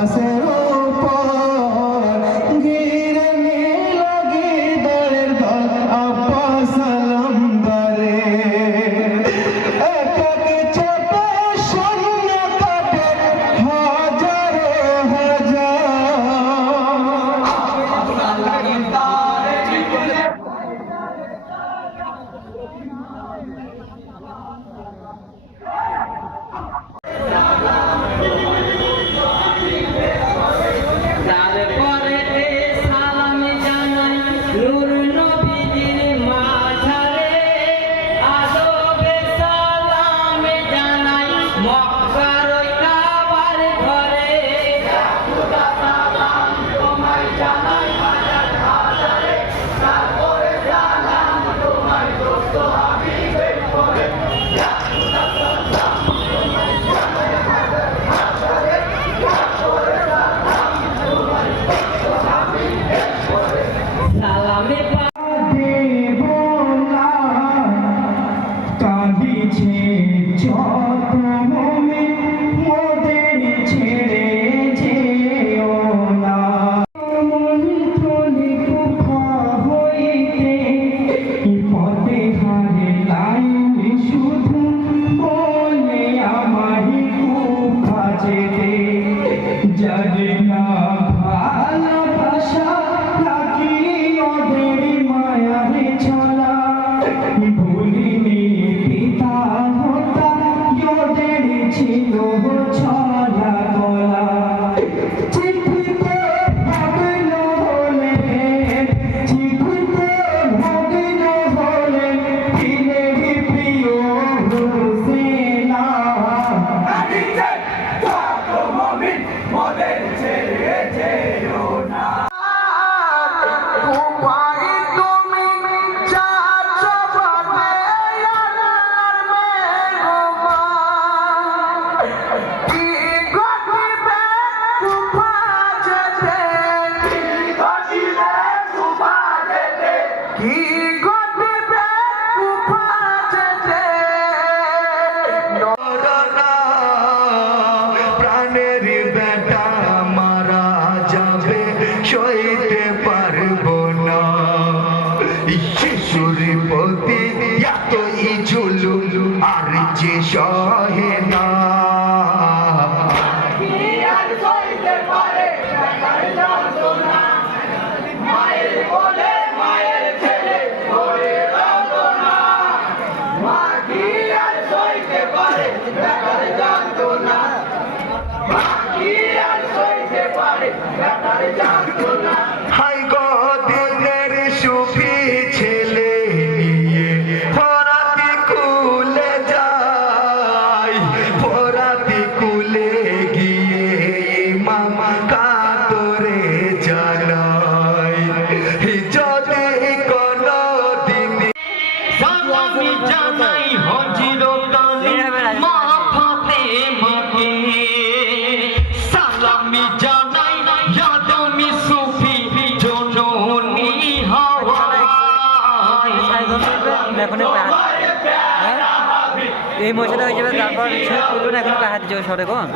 আব্বাসের উপর ঘিরে নীল গিদারের দল আব্বাস আলমদারে এক এক চাপে শূন্য কাটে হাজারে হাজার সইতে পারবো না শিশুর প্রতি এতই জুলুম আর যে সহে না হাই গো দিনের সুফি ছেলে নিয়ে ফরাতি কুলে যাই ফরাতি কুলে গিয়ে মামা কাতরে জানাই যদি কোনো দিন সালামি জানাই হযরত মা ফাতেমাকে সালামি জানাই ইয়াদমি সুফি জননী হাওয়া এই মশাটা হয়ে যাবে তারপর তুলুন এখন হাতে যাবে সরে কোন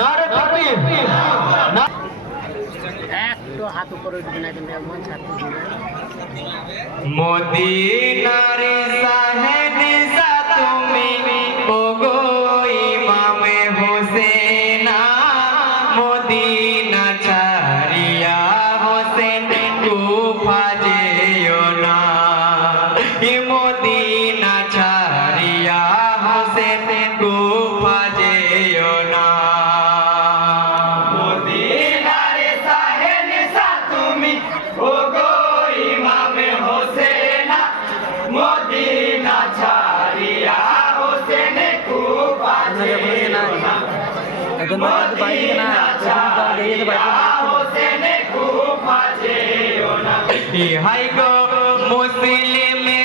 নারে তাকবীর একটু হাত উপরে উঠবে না কিন্তু এমন ছাত্র মদিনার সাহেদা তুমি ওগো ইমামে হোসেনা মদিনা ছাড়িয়া হোসেন কুফা যেও না মদিনা ছাড়িয়া হোসেন কুফা যেও না এখন বাড়ি না হাই গো মুসলিম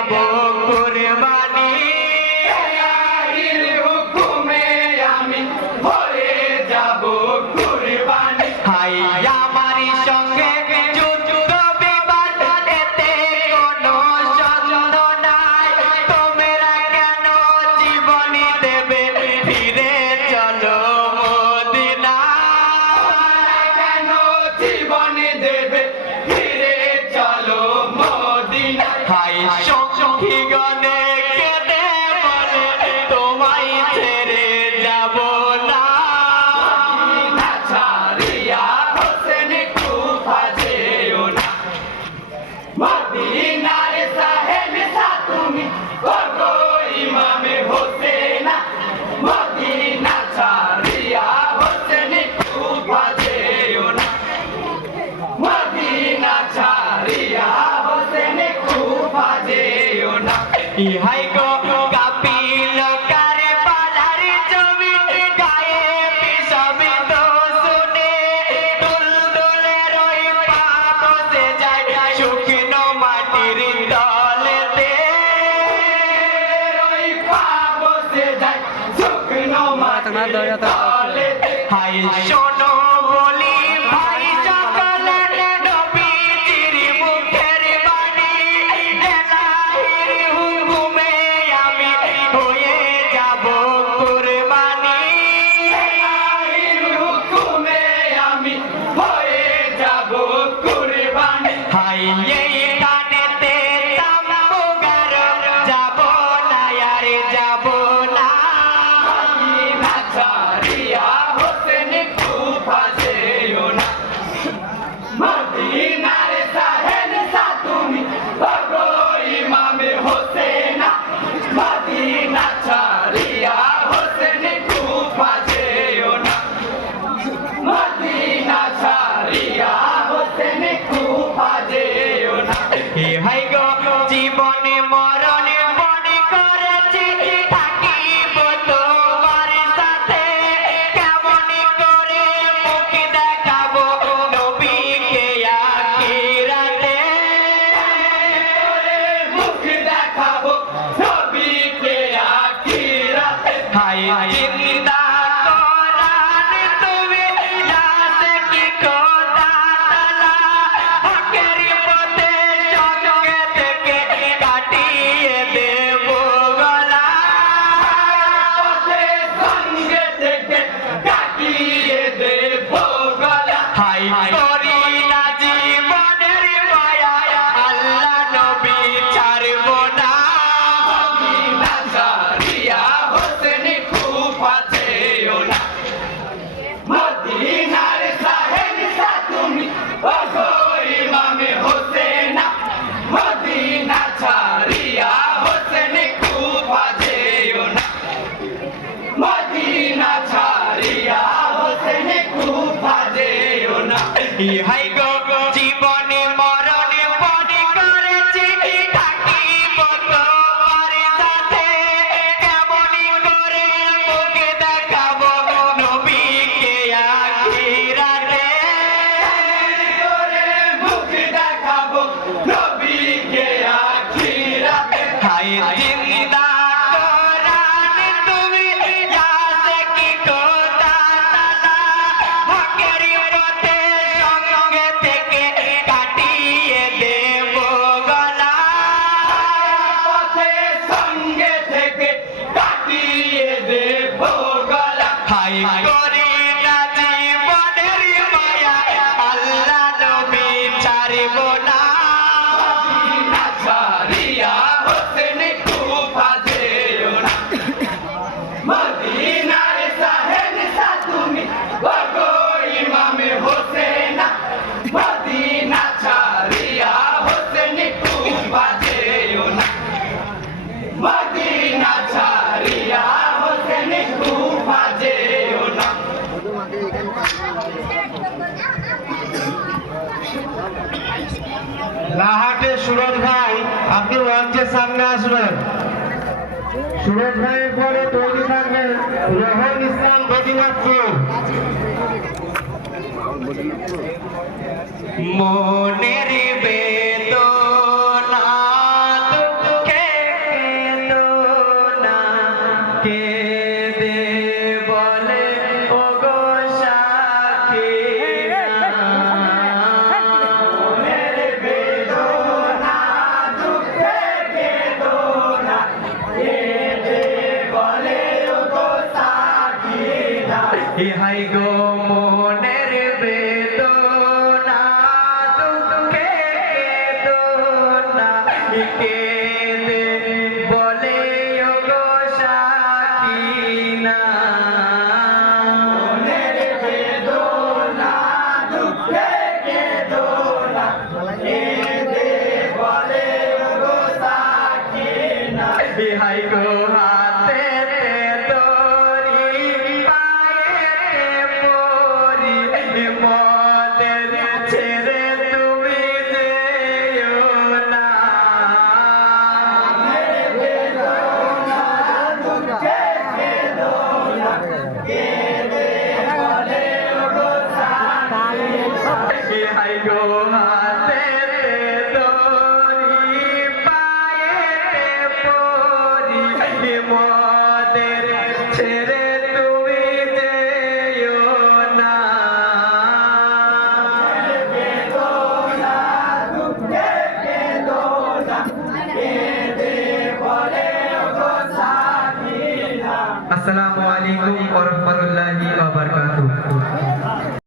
যাব কুরবানি এলাহির হুকুমে আমি হয়ে যাব কুরবানি হাই আমারই সঙ্গে যুদ্ধ বিবাদ এতে কোনো সন্দেহ নাই তোমরা কেন জীবনী দেবে ফিরে চলো মদিনা কেন জীবনী দেবে ফিরে চলো মদিনা হাই সঙ্গী গনে কেঁদে বলে তোমায় ছেড়ে যাব না মদিনা ছাড়িয়া হোসেন কুফা যেও না মদিনার সাহেব সা তুমি ওগো ইমামে হোসেনা মদিনা ছাড়িয়া হোসেন কুফা যেও না মদিনা ছাড়িয়া হোসেন কুফা যেও না ইহাই গো কাপিল কারবালার জমি গায়ে বিষমিত শুনে দুলদুলের ওই পা বসে যায় শুকনো মাটির তলেতে ওই পা বসে যায় শুকনো মাটির তলেতে হাই শোনো বলি ভাই সকলে নবীজির মুখের বাণী এলাহির হুকুমে আমি হয়ে যাব কুরবানি এলাহির হুকুমে আমি হয়ে যাব কুরবানি হাই এই গানেতে তাম্বুগার যাব না আর যাব না মদিনা ছাড়িয়া হোসেন কুফা যেও না মদিনার সাহেব সা তুমি ওগো ইমামে হোসেনা মদিনা ছাড়িয়া হোসেন কুফা যেও না মদিনা ছাড়িয়া হোসেন কুফা যেও না হাই গো জীবনে মরণে মনে করেছি থাকিব তোমার সাথে কেমন করে মুখ দেখাবো নবীকে আখিরাতে মুখ দেখাবো নবীকে আখিরাতে হাই জিন্দা কোরআন তুমি লাশে কি খোদা তাআলা হকের পথে সঙ্গে থেকে কাটিয়ে দেব গলা পথে সঙ্গে থেকে কাটিয়ে দেব গলা হাই করি না জীবনের মায়া আল্লাহ নবী ছাড়ব না মদিনা ছাড়িয়া হোসেন কুফা যেও না মদিনার সাহেব সা তুমি ওগো ইমামে হোসেনা মদিনা ছাড়িয়া হোসেন কুফা যেও না মদিনা ছাড়িয়া হোসেন কুফা যেও না ইহাই গো জীবনে মরণে মনে করেছি থাকিব তোমার সাথে কেমন করে মুখ দেখাবো নবীকে আখিরাতে করে মুখ দেখাবো নবীকে আখিরাতে হাই জিন্দা কোরআন তুমি লাশে কি খোদা তাআলা হকের পথে সঙ্গে থেকে কাটিয়ে দেব গলা পথে সঙ্গে থেকে কাটিয়ে দেব গলা হাই করি না জীবনের মায়া আল্লাহ নবী ছাড়ব না মদিনা ছাড়িয়া হোসেন কুফা যেও না মদিনার সাহেব সা তুমি ওগো ইমামে হোসেনা মদিনা ছাড়িয়া হোসেন কুফা যেও না মদিনা ছাড়িয়া হোসেন কুফা যেও না লাহাটে সুরজ ভাই আপনি মঞ্চের সামনে আসবেন সুরজ ভাইয়ের পরে তৈরি থাকবেন রোহন ইসলাম বদিনাথপুর মনের বেদনা দুঃখে হাই গো হাতে তোরি পায়ে পরি মদের ছেড়ে তুমি যেও না হাই গো হাতে তোরি পায়ে পরি মদের ছেড়ে তুমি যেও না আসসালামু আলাইকুম ওয়া রাহমাতুল্লাহি ওয়া বারাকাতুহু